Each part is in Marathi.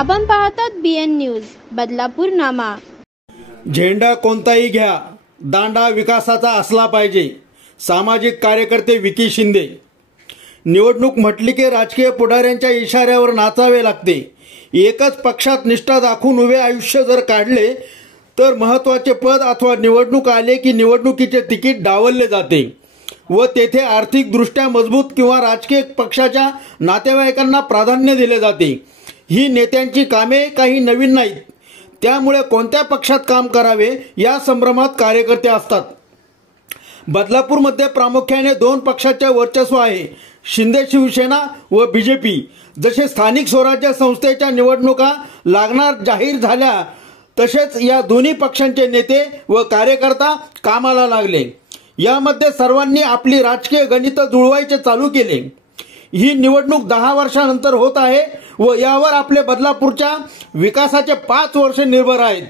आपण पाहतात BN न्यूज बदलापूर नामा। झेंडा कोणताही घ्या, दांडा विकासाचा असला पाहिजे। सामाजिक कार्यकर्ते विकी शिंदे। निवडणूक म्हटली की राजकीय पुढाऱ्यांच्या इशाऱ्यावर नाचावे लागते। एकच पक्षात निष्ठा दाखवून उभे आयुष्य जर काढले तर महत्त्वाचे पद अथवा निवडणूक आले की निवडणुकीचे तिकीट डावलले जाते व तेथे आर्थिकदृष्ट्या मजबूत किंवा राजकीय पक्षाच्या नातेवाईकांना प्राधान्य दिले जाते। ही नेत्यांची कामे काही नवीन नाहीत, त्यामुळे कोणत्या पक्षात काम करावे या संभ्रमात कार्यकर्ते असतात। बदलापूरमध्ये प्रामुख्याने दोन पक्षाचे वर्चस्व आहे, शिंदे शिवसेना व BJP। जसे स्थानिक स्वराज्य संस्थेच्या निवडणुका लागणार जाहीर झाल्या तसेच या दोन्ही पक्षांचे नेते व कार्यकर्ता कामाला लागले। यामध्ये सर्वांनी आपली राजकीय गणित जुळवायचे चालू केले। ही निवडणूक 10 वर्षांनंतर होत आहे व यावर आपले बदलापूरच्या विकासाचे 5 वर्ष निर्भर आहेत।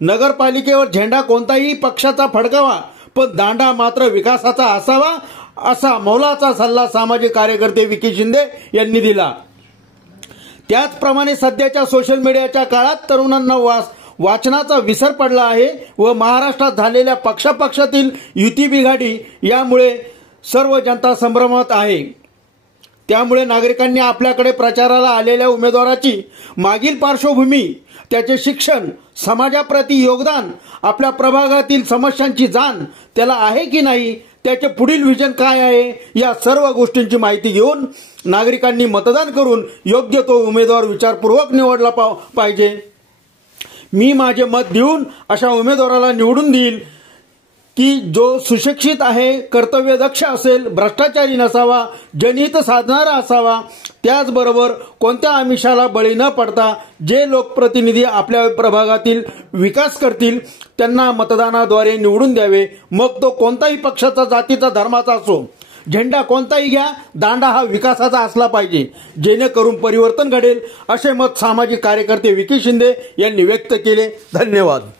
नगरपालिकेवर झेंडा कोणताही पक्षाचा फडकावा, पण दांडा मात्र विकासाचा असावा, असा मौलाचा सल्ला सामाजिक कार्यकर्ते विकी शिंदे यांनी दिला। त्याचप्रमाणे सध्याच्या सोशल मीडियाच्या काळात तरुणांना वाचनाचा विसर पडला आहे व महाराष्ट्रात झालेल्या पक्षातील युती बिघाडी यामुळे सर्व जनता संभ्रमात आहे। त्यामुळे नागरिकांनी आपल्याकडे प्रचाराला आलेल्या उमेदवाराची मागील पार्श्वभूमी, त्याचे शिक्षण, समाजाप्रती योगदान, आपल्या प्रभागातील समस्यांची जाण त्याला आहे की नाही, त्याचे पुढील विजन काय आहे, या सर्व गोष्टींची माहिती घेऊन नागरिकांनी मतदान करून योग्य तो उमेदवार विचारपूर्वक निवडला पाहिजे। मी माझे मत देऊन अशा उमेदवाराला निवडून देईल की जो सुशिक्षित आहे, कर्तव्यदक्ष असेल, भ्रष्टाचारी नसावा, जनहित साधणारा असावा, त्याचबरोबर कोणत्या आमिषाला बळी न पडता जे लोकप्रतिनिधी आपल्या प्रभागातील विकास करतील त्यांना मतदानाद्वारे निवडून द्यावे। मग तो कोणताही पक्षाचा, जातीचा, धर्माचा असो। झेंडा कोणताही घ्या, दांडा हा विकासाचा असला पाहिजे, जेणेकरून परिवर्तन घडेल, असे मत सामाजिक कार्यकर्ते विकी शिंदे यांनी व्यक्त केले। धन्यवाद।